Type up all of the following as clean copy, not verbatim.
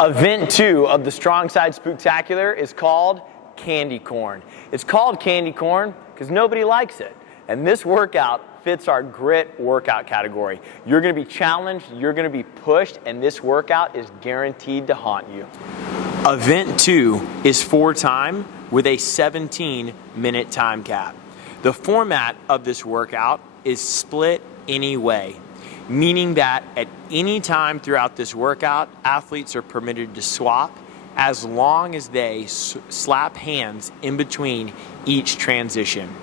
Event 2 of the Strong Side Spooktacular is called Candy Corn. It's called Candy Corn because nobody likes it. And this workout fits our grit workout category. You're going to be challenged, you're going to be pushed, and this workout is guaranteed to haunt you. Event 2 is 4 time with a 17-minute time cap. The format of this workout is split any way, meaning that at any time throughout this workout, athletes are permitted to swap as long as they slap hands in between each transition.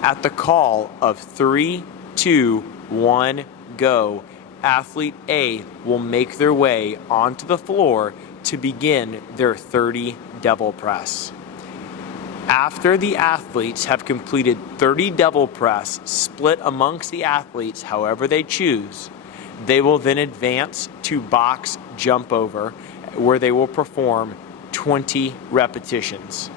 At the call of 3, 2, 1, go, athlete A will make their way onto the floor to begin their 30 devil press. After the athletes have completed 30 devil press split amongst the athletes however they choose, they will then advance to box jump over where they will perform 20 repetitions.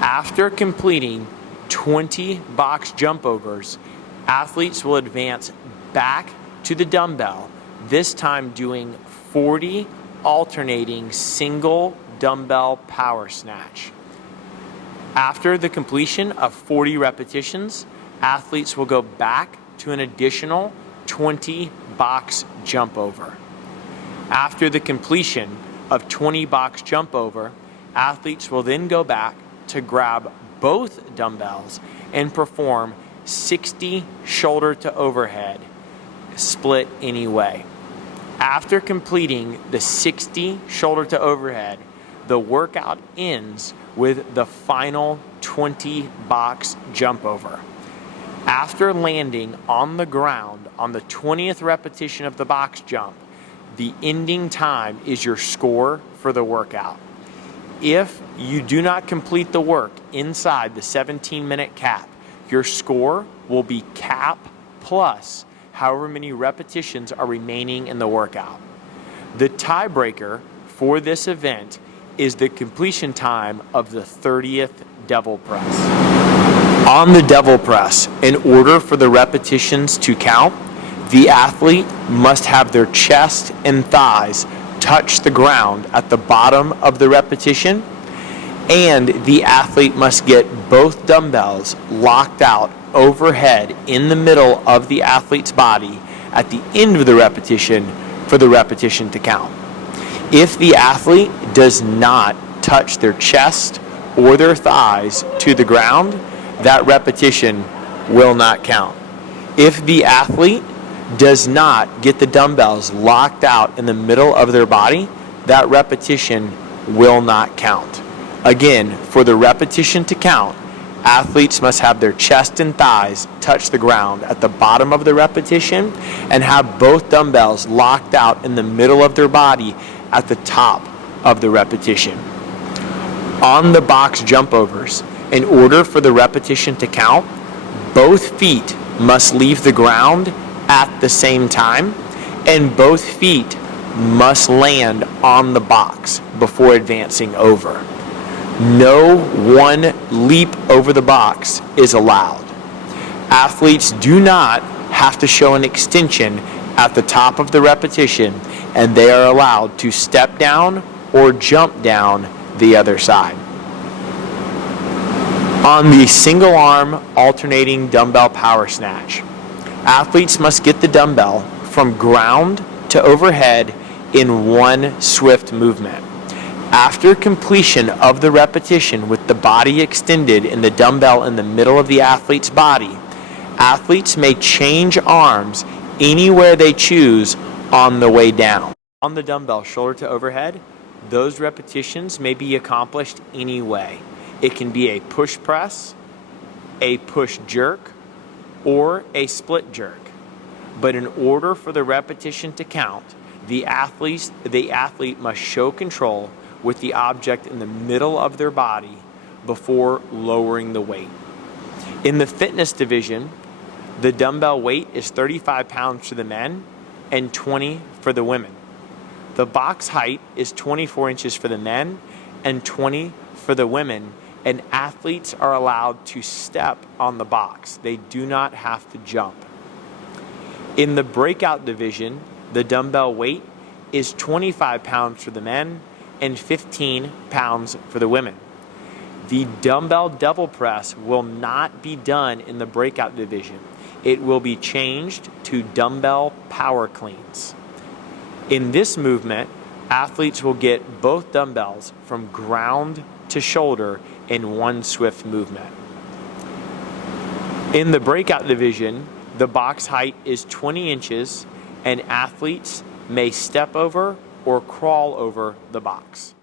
After completing 20 box jump overs, athletes will advance back to the dumbbell, this time doing 40 alternating single dumbbell power snatch. After the completion of 40 repetitions, athletes will go back to an additional 20 box jump over. After the completion of 20 box jump over, athletes will then go back to grab both dumbbells and perform 60 shoulder to overhead, split any way. After completing the 60 shoulder to overhead, the workout ends with the final 20 box jump over. After landing on the ground on the 20th repetition of the box jump, the ending time is your score for the workout. If you do not complete the work inside the 17-minute cap, your score will be cap plus however many repetitions are remaining in the workout. The tiebreaker for this event is the completion time of the 30th devil press. On the devil press, in order for the repetitions to count, the athlete must have their chest and thighs touch the ground at the bottom of the repetition, and the athlete must get both dumbbells locked out overhead in the middle of the athlete's body at the end of the repetition for the repetition to count. If the athlete does not touch their chest or their thighs to the ground, that repetition will not count. If the athlete does not get the dumbbells locked out in the middle of their body, that repetition will not count. Again, for the repetition to count, athletes must have their chest and thighs touch the ground at the bottom of the repetition and have both dumbbells locked out in the middle of their body at the top of the repetition. On the box jump overs, in order for the repetition to count, both feet must leave the ground at the same time, and both feet must land on the box before advancing over. No one leap over the box is allowed. Athletes do not have to show an extension at the top of the repetition, and they are allowed to step down or jump down the other side. On the single arm alternating dumbbell power snatch, athletes must get the dumbbell from ground to overhead in one swift movement. After completion of the repetition with the body extended and the dumbbell in the middle of the athlete's body, athletes may change arms anywhere they choose on the way down. On the dumbbell shoulder to overhead, those repetitions may be accomplished any way. It can be a push press, a push jerk, or a split jerk. But in order for the repetition to count, the athlete must show control with the object in the middle of their body before lowering the weight. In the fitness division, the dumbbell weight is 35 pounds for the men and 20 for the women. The box height is 24 inches for the men and 20 for the women, and athletes are allowed to step on the box. They do not have to jump. In the breakout division, the dumbbell weight is 25 pounds for the men and 15 pounds for the women. The dumbbell double press will not be done in the breakout division. It will be changed to dumbbell power cleans. In this movement, athletes will get both dumbbells from ground to shoulder in one swift movement. In the breakout division, the box height is 20 inches and athletes may step over or crawl over the box.